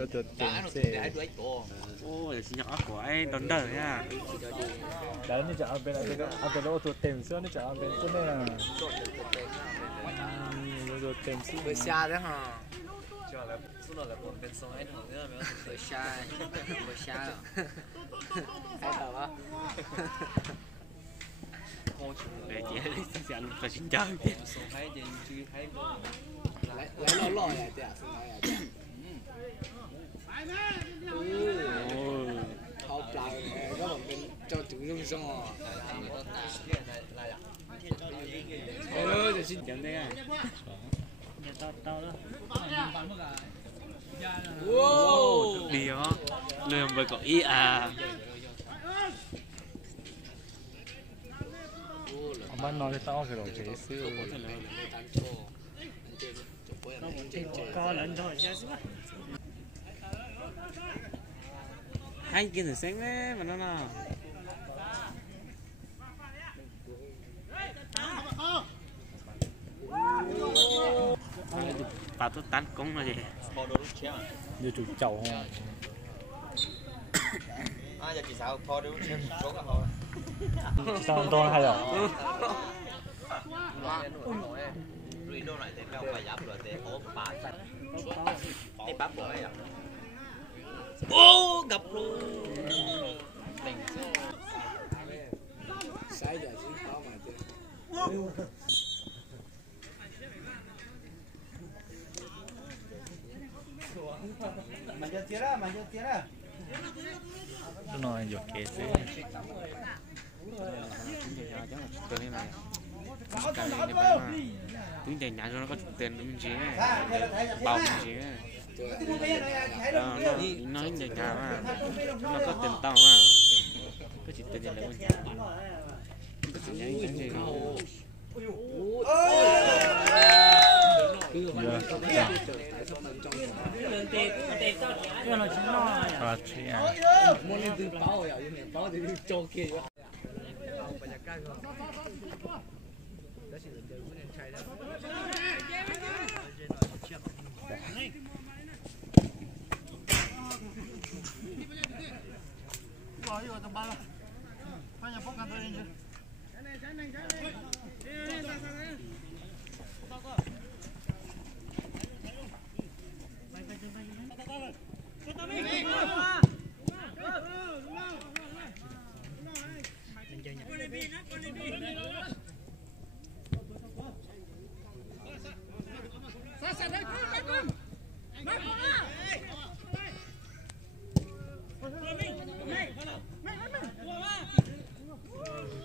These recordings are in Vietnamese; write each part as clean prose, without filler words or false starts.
đó được tiền xe ôi xin nhỏ của anh đón đời nha đấy nó chọn bên này cái bên đó tụt tiền xưa nó chọn bên chỗ này là rồi tiền xưa vừa xa đấy hả cho là số là một bên sông ấy nữa mà vừa xa hay tao á để chị sẽ ăn phải xin chơi sông hay gì chưa thấy lấy lo à chị học lại các bạn bên cho chủ用上就先讲这个。wow đi đó lườm với có ý à ông bạn nói tao cái đồ chế xưa có lần thôi chứ hai kia thử sáng đấy mà nó nào bà tôi tán công là gì như chủ chậu không giờ chị sao thôi đúng số cả thôi sao to hay à rồi đâu lại thì đâu phải giáp rồi thì ốm bà thì bắp rồi à ô gặp luôn sai giờ chỉ có mà chứ mà cho tía ra nó nói giọt kẹt xí tiếng chạy nhảy cho nó có tiền mình chế bao mình chế nó nhảy nhảy mà nó có tiền tao mà có chỉ tiền lấy con nhà có chỉ nhảy cái gì cái nó chính nó à chị à muốn lên từ báo rồi báo thì cho kia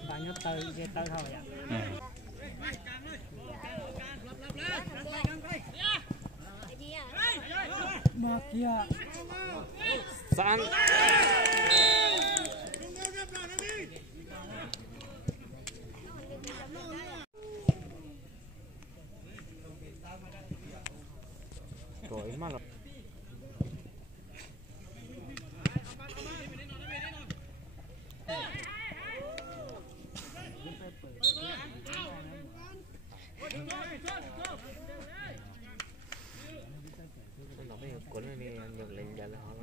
bạn nhớ tới thôi ạ mà kia sẵn rồi mà là cuốn này nhập lệnh giờ là họ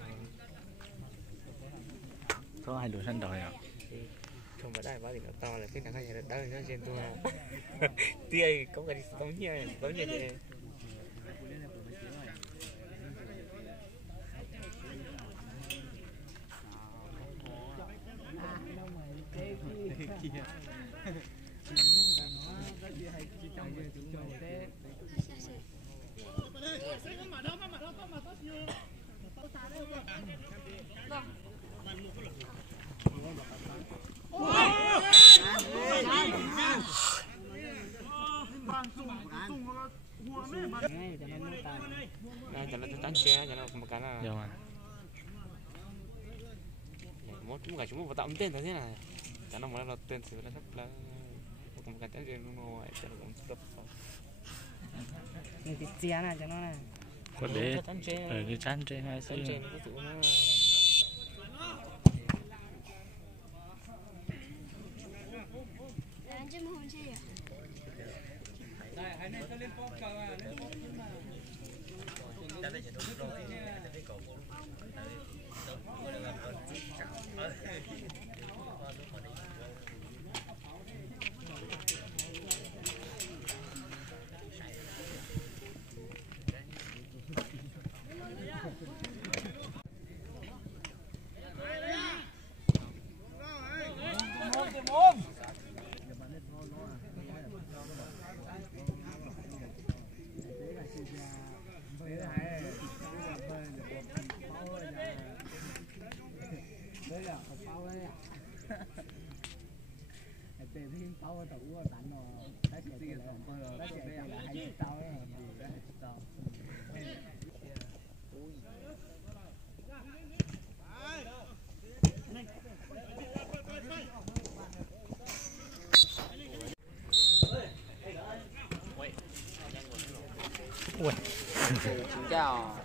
có hai đồ xanh đòi à không phải đại báo thì nó to là cái nào hay là đỡ nó trên tôi tia có cái gì tống như vậy cho nó tán che cho nó một cái là rồi một chúng cả chúng một tạo tên thế này cho nó một là tên sự là sắp là một cái tên riêng nó ngoài cho nó cũng sắp này thì chia này cho nó này có để cái chán trên hai xí Hãy subscribe cho kênh Ghiền Mì Gõ để không bỏ lỡ những video hấp dẫn. Ui. Xin chào.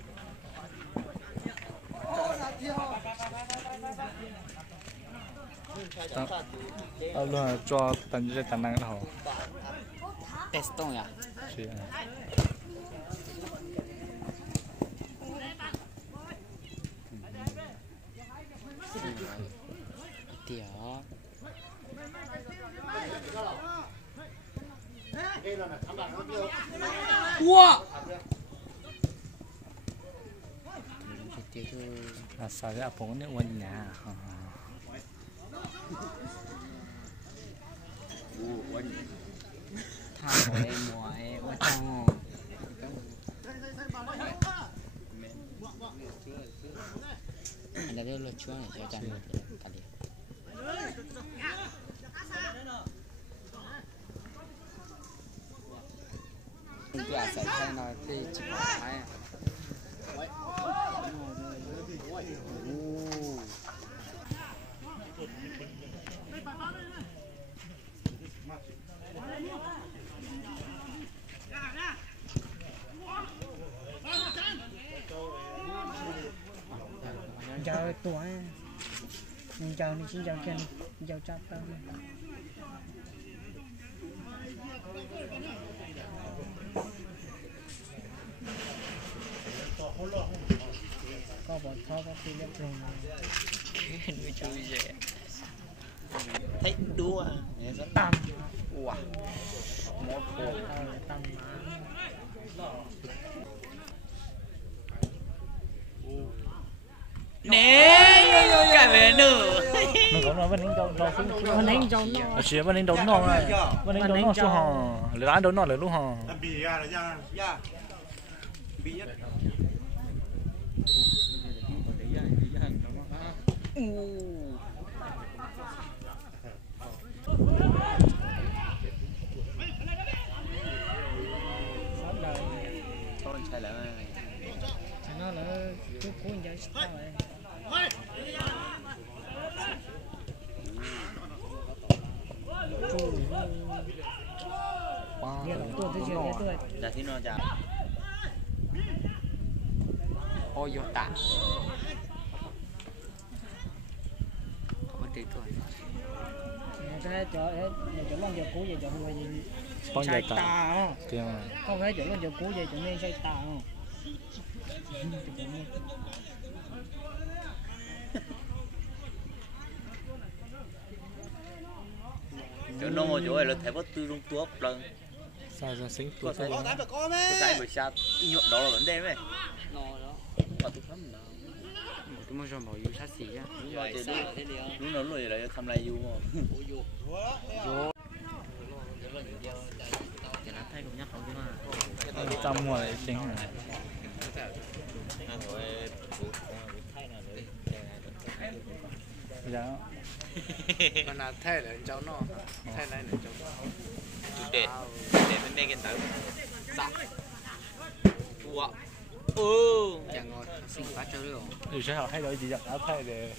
Luôn là cho tận cái tận năng đó. Testo ya. Sì. Tiểu. Wow. À sao cái áp phóng nước quanh nhà. Thằng của em ngoài quá trong. Anh đã đưa luật chúa này cho chàng một cả đi. Tôi à sẽ thay nó thì chỉ có hai. Chào tuổi mình chào đi xin chào khen chào chắp đâu có bỏ thao có phi lép rồi Nuôi chui vậy. Thấy đua tam Wow. Một khổ. tam Nè, cả về nữa. Mình có nói bên đánh đâu đâu xuống. mình đánh trong nó À chỉ bên đánh đấu nọ này. Bên đánh đấu nọ xuống hò. Lấy đánh đấu nọ lấy luôn hò. bì ra là ra bì nhất sống đời Con trai là nó là chú của anh chơi sao vậy nghe là tôi tới chưa tôi Dạ thì nó chả. Ôi vô tạ. Không có tí tuổi. cái chỗ lon giờ cũ vậy chỗ người gì Con sai giờ tạ. ta không Kia mà. không phải chỗ lon giờ cũ vậy chỗ nên sai ta không chỗ nó một chỗ này là thấy bất tư trong tuốt lần Sao ra sinh có tuổi. sai bởi sao nhuộm đó là vấn đề đấy Nó đó. mà tôi không nào Tôi muốn cho bảo yêu sát xỉ á. lúc đó thì lúc nó lùi lại thăm lại yêu mà Vô. Thì nó thay đúng nhất không chứ mà. Trăm mùa lại chính là. Dạ. Mà là thay là cháu nó thay lại là cháu nó để bên đây cái tử Dạ. wow Chẳng ngon. Sinh quá trời rồi. Dù sẽ học thay đổi gì giặt áo thay để.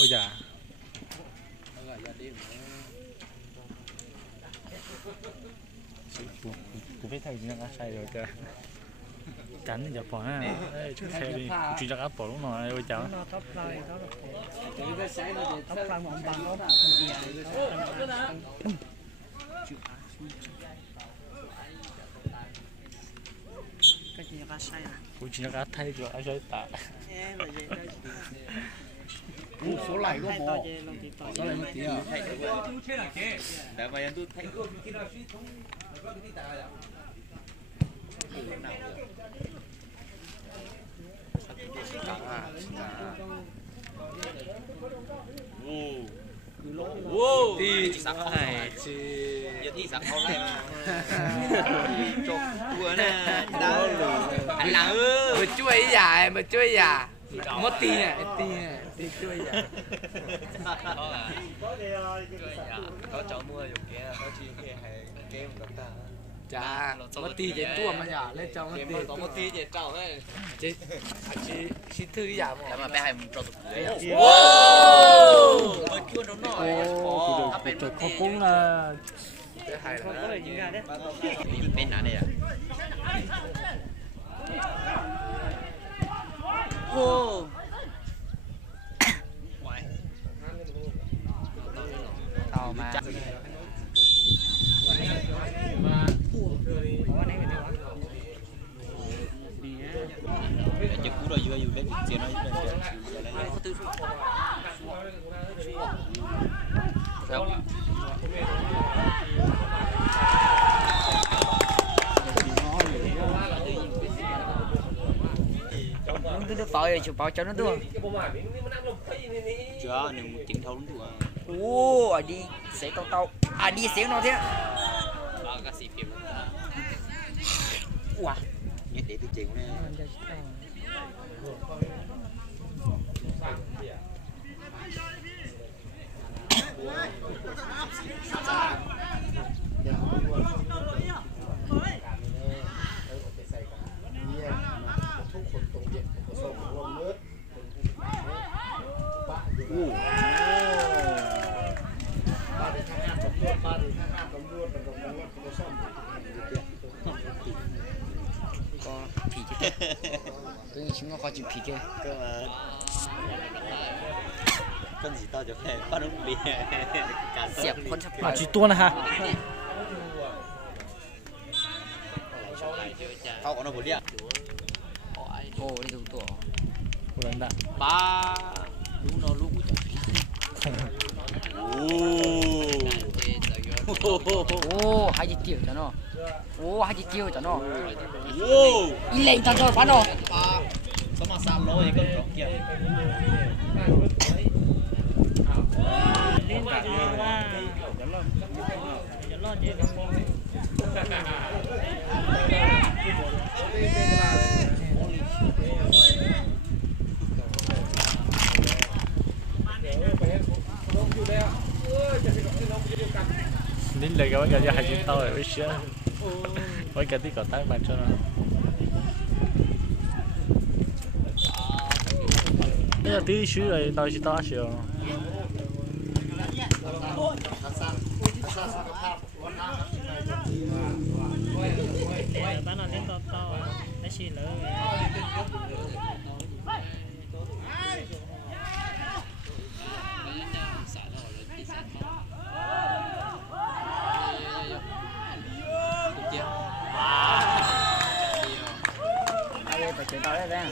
Ôi dạ. Cũng biết thay gì giặt áo thay rồi kìa. Cắn thì giặt bỏ ha. Chú xe đi. Chú giặt áo bỏ lúc nào ôi cháu. nó tóc lai đó là tóc lai mà ông bằng đó cái gì ra sai à Cũng chỉ giặt áo thay rồi áo chơi tạ. số lại có hai bộ to về lòng thì to số lại một tí à để mà em tôi thấy wow Thì sẵn không này. giờ thì sẵn không này mà chụp vừa nè đau Anh là ư. mà chuối già mà chuối già mất tí này tí chơi vậy có cháu mua dùng kia có chi kia hay game của ta chả mất tí để tua mà nhả lên trong mất tí có một tí để cháu ấy chị xin thư đi giảm mà bé hay một trò tục Ôi, tụi con cũng là không có lời gì cả đấy. bên nào đây à Ô. tao mà chụp cú rồi vừa lên chuyện nói sao Nó được phơi chụp bao cho nó được. chưa nhưng chỉnh thấu đúng tuổi Ô, đi sẽ tao đi xéo nó thế. đó cái gì phim Wow. nhất để tôi chỉnh này Tôi chúng nó có chụp phí kia. cơ mà con gì to cho phải bắt đúng đi Xẹp con sắp mà chỉ tuôn ha. tao có nó bổ điện Ô, đi dùng tổ. Một lần đã. Ba lú nó lú Ô, hai chỉ tiêu cho nó. Ô, hai chỉ tiêu cho nó. Đi lên cho nó phá nó. có mà sao lôi con trọc kia Lên cả là đến lời cái giờ hay chỉ tao rồi với sữa với cái tí cỏ tái bàn cho nó bây giờ tí xíu rồi tao chỉ tao xíu bán nó lên tao nó xí lỡ Ai phải chuyển tao đấy ra.